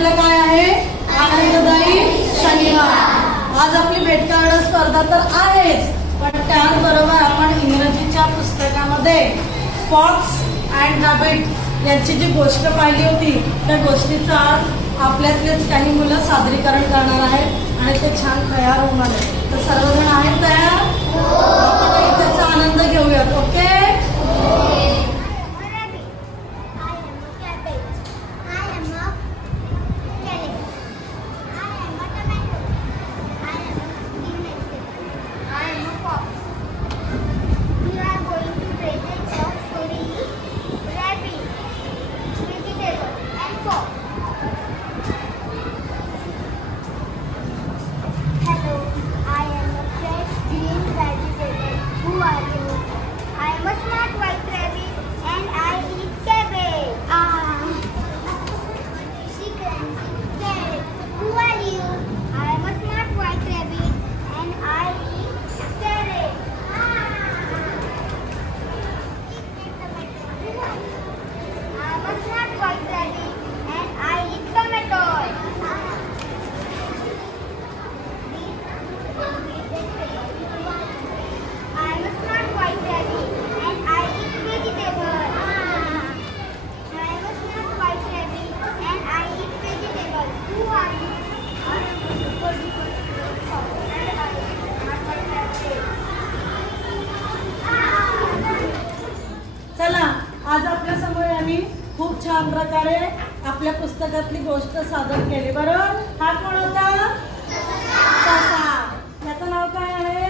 आपलं काय आहे? आनंददायी शनिवार। आज आपली भेटकार्ड स्पर्धा तर आहेच, पण त्याचबरोबर आपण इंग्रजीच्या पुस्तकामध्ये फॉक्स अँड रॅबिट यांची जी गोष्ट पाहिली होती त्या गोष्टीचं आज आपल्यातलेच काही मुलं सादरीकरण करणार आहेत आणि ते छान तयार होणार आहेत। तर सर्वजण आहेत तयार? आपण त्याचा आनंद घेऊयात। ओके? चला, आज आपल्या समोर यांनी खूप छान प्रकारे आपल्या पुस्तकातली गोष्ट सादर केली। बरोबर? हा कोण होता? ससा। त्याचं नाव काय आहे?